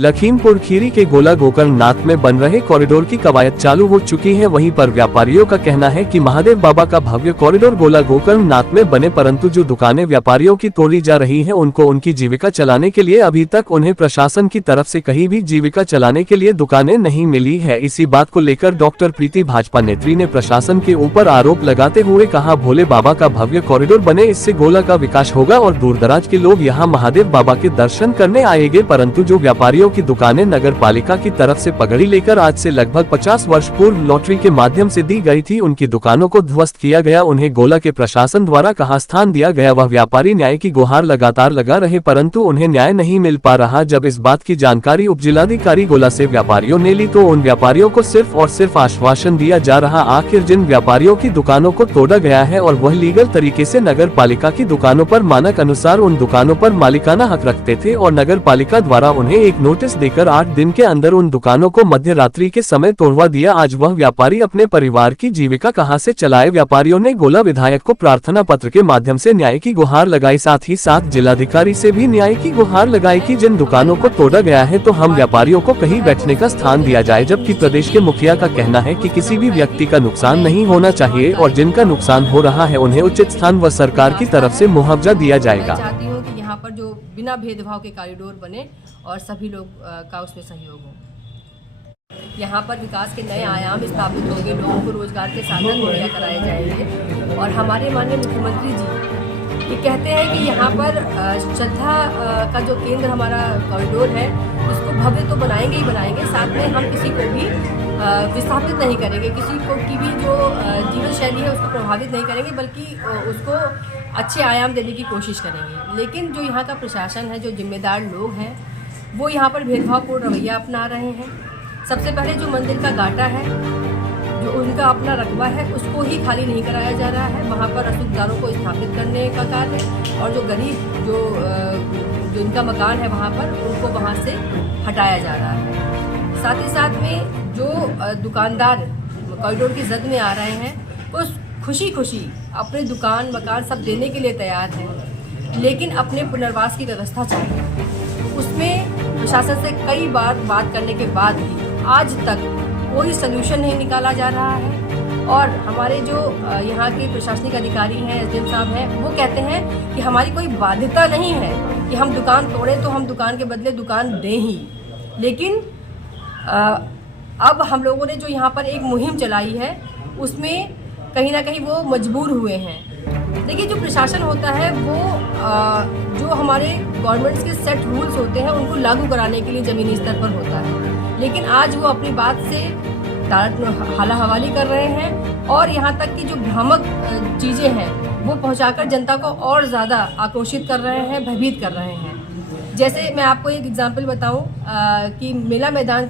लखीमपुर खीरी के गोला गोकर्णनाथ में बन रहे कॉरिडोर की कवायद चालू हो चुकी है। वहीं पर व्यापारियों का कहना है कि महादेव बाबा का भव्य कॉरिडोर गोला गोकर्णनाथ में बने, परंतु जो दुकानें व्यापारियों की तोड़ी जा रही हैं, उनको उनकी जीविका चलाने के लिए अभी तक उन्हें प्रशासन की तरफ से कहीं भी जीविका चलाने के लिए दुकानें नहीं मिली है। इसी बात को लेकर डॉक्टर प्रीति भाजपा नेत्री ने प्रशासन के ऊपर आरोप लगाते हुए कहा, भोले बाबा का भव्य कॉरिडोर बने, इससे गोला का विकास होगा और दूर दराज के लोग यहाँ महादेव बाबा के दर्शन करने आएंगे। परंतु जो व्यापारियों की दुकानें नगर पालिका की तरफ से पगड़ी लेकर आज से लगभग 50 वर्ष पूर्व लॉटरी के माध्यम से दी गई थी, उनकी दुकानों को ध्वस्त किया गया। उन्हें गोला के प्रशासन द्वारा कहाँ स्थान दिया गया। वह व्यापारी न्याय की गुहार लगातार लगा रहे, परंतु उन्हें न्याय नहीं मिल पा रहा। जब इस बात की जानकारी उपजिलाधिकारी गोला से व्यापारियों ने ली तो उन व्यापारियों को सिर्फ और सिर्फ आश्वासन दिया जा रहा। आखिर जिन व्यापारियों की दुकानों को तोड़ा गया है और वह लीगल तरीके से नगर पालिका की दुकानों पर मानक अनुसार उन दुकानों पर मालिकाना हक रखते थे और नगर पालिका द्वारा उन्हें एक नोटिस देकर 8 दिन के अंदर उन दुकानों को मध्य रात्रि के समय तोड़वा दिया। आज वह व्यापारी अपने परिवार की जीविका कहां से चलाए। व्यापारियों ने गोला विधायक को प्रार्थना पत्र के माध्यम से न्याय की गुहार लगाई, साथ ही साथ जिलाधिकारी से भी न्याय की गुहार लगाई कि जिन दुकानों को तोड़ा गया है तो हम व्यापारियों को कहीं बैठने का स्थान दिया जाए। जबकि प्रदेश के मुखिया का कहना है कि किसी भी व्यक्ति का नुकसान नहीं होना चाहिए और जिनका नुकसान हो रहा है उन्हें उचित स्थान व सरकार की तरफ से मुआवजा दिया जाएगा। चाहती हूँ कि यहाँ पर जो बिना भेदभाव के कॉरिडोर बने और सभी लोग का उसमें सहयोग हो। यहाँ पर विकास के नए आयाम स्थापित होंगे, लोगों को रोजगार के साधन मुहैया कराए जाएंगे और हमारे माननीय मुख्यमंत्री जी ये कहते हैं कि यहाँ पर श्रद्धा का जो केंद्र हमारा कॉरिडोर है उसको भव्य तो बनाएंगे ही बनाएंगे, साथ में हम किसी को भी विस्थापित नहीं करेंगे, किसी को की भी जो जीवन शैली है उसको प्रभावित नहीं करेंगे, बल्कि उसको अच्छे आयाम देने की कोशिश करेंगे। लेकिन जो यहाँ का प्रशासन है, जो जिम्मेदार लोग हैं, वो यहाँ पर भेदभावपूर्ण रवैया अपना रहे हैं। सबसे पहले जो मंदिर का गाटा है, जो उनका अपना रकबा है, उसको ही खाली नहीं कराया जा रहा है। वहाँ पर रसूखदारों को स्थापित करने का कार्य और जो गरीब जो इनका मकान है वहाँ पर उनको वहाँ से हटाया जा रहा है। साथ ही साथ में जो दुकानदार कॉरिडोर की जद में आ रहे हैं वो खुशी खुशी अपने दुकान मकान सब देने के लिए तैयार हैं, लेकिन अपने पुनर्वास की व्यवस्था चाहिए। उसमें प्रशासन से कई बार बात करने के बाद भी आज तक कोई सलूशन नहीं निकाला जा रहा है। और हमारे जो यहाँ के प्रशासनिक अधिकारी हैं, एसडीएम साहब हैं, वो कहते हैं कि हमारी कोई बाध्यता नहीं है कि हम दुकान तोड़ें तो हम दुकान के बदले दुकान दें ही। लेकिन अब हम लोगों ने जो यहाँ पर एक मुहिम चलाई है उसमें कहीं ना कहीं वो मजबूर हुए हैं। देखिए, जो प्रशासन होता है वो जो हमारे गवर्नमेंट्स के सेट रूल्स होते हैं उनको लागू कराने के लिए ज़मीनी स्तर पर होता है, लेकिन आज वो अपनी बात से हाला हवाली कर रहे हैं और यहाँ तक कि जो भ्रामक चीज़ें हैं वो पहुँचाकर जनता को और ज़्यादा आक्रोशित कर रहे हैं, भयभीत कर रहे हैं। जैसे मैं आपको एक एग्जांपल बताऊं कि मेला मैदान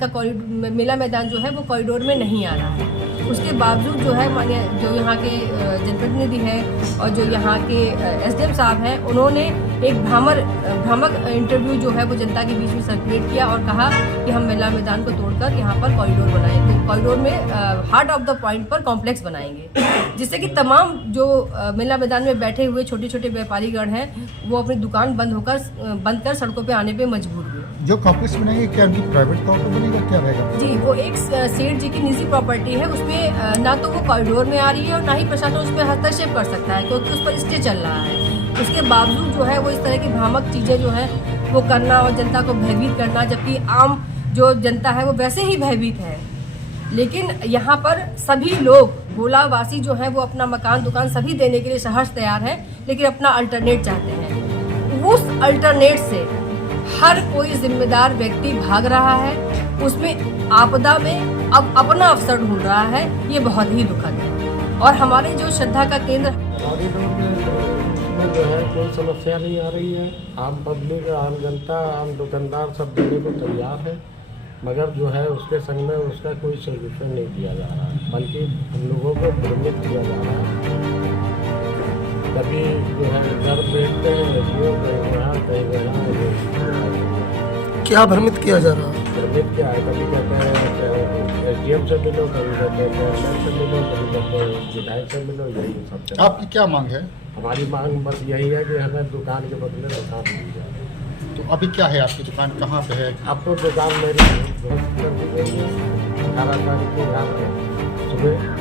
जो है वो कॉरिडोर में नहीं आ रहा है। उसके बावजूद जो है माने जो यहाँ के जनप्रतिनिधि हैं और जो यहाँ के एसडीएम साहब हैं, उन्होंने एक भ्रामक इंटरव्यू जो है वो जनता के बीच में सर्कुलेट किया और कहा कि हम मेला मैदान को तोड़कर यहाँ पर कॉरिडोर बनाएंगे। तो कॉरिडोर में हार्ट ऑफ द पॉइंट पर कॉम्प्लेक्स बनाएंगे, जिससे कि तमाम जो मेला मैदान में बैठे हुए छोटे छोटे व्यापारीगण हैं वो अपनी दुकान बंद कर सड़कों पे आने पे मजबूर हुए। जो कॉम्प्लेक्स बनाएंगे क्या उनकी प्राइवेट तौर पर बनेगा, क्या रहेगा? जी, वो एक सेठ जी की निजी प्रॉपर्टी है, उसमें ना तो वो कॉरिडोर में आ रही है और ना ही प्रशासन उस पर हस्तक्षेप कर सकता है क्योंकि उस पर स्टे चल रहा है। उसके बावजूद जो है वो इस तरह की भ्रामक चीज़ें जो है वो करना और जनता को भयभीत करना, जबकि आम जो जनता है वो वैसे ही भयभीत है। लेकिन यहाँ पर सभी लोग गोलावासी जो है वो अपना मकान दुकान सभी देने के लिए सहर्ष तैयार है, लेकिन अपना अल्टरनेट चाहते हैं। उस अल्टरनेट से हर कोई जिम्मेदार व्यक्ति भाग रहा है, उसमें आपदा में अब अपना अवसर ढूंढ रहा है। ये बहुत ही दुखद है। और हमारे जो श्रद्धा का केंद्र में जो है कोई समस्या नहीं आ रही है। आम पब्लिक, आम जनता, आम दुकानदार सब देने को तैयार है, मगर जो है उसके संग में उसका कोई सोल्यूशन नहीं किया जा रहा है, बल्कि हम लोगों को भ्रमित किया जा रहा है। कभी जो है घर बैठते हैं कहीं क्या भ्रमित किया जा रहा है? भ्रमित क्या है, कभी कहते हैं एसडीएम से मिलो, कभी कहते हैं कमिश्नर से मिलो, कभी कहते हैं विधायक से मिलो। यही सब आपकी क्या मांग है? हमारी मांग बस यही है कि हमें दुकान के बदले दुकान मिल जाए। तो अभी क्या है आपकी दुकान कहाँ पे है? आपको दुकान मेरी ध्वस्त कर दी गई है 18 तारीख की रात में सुबह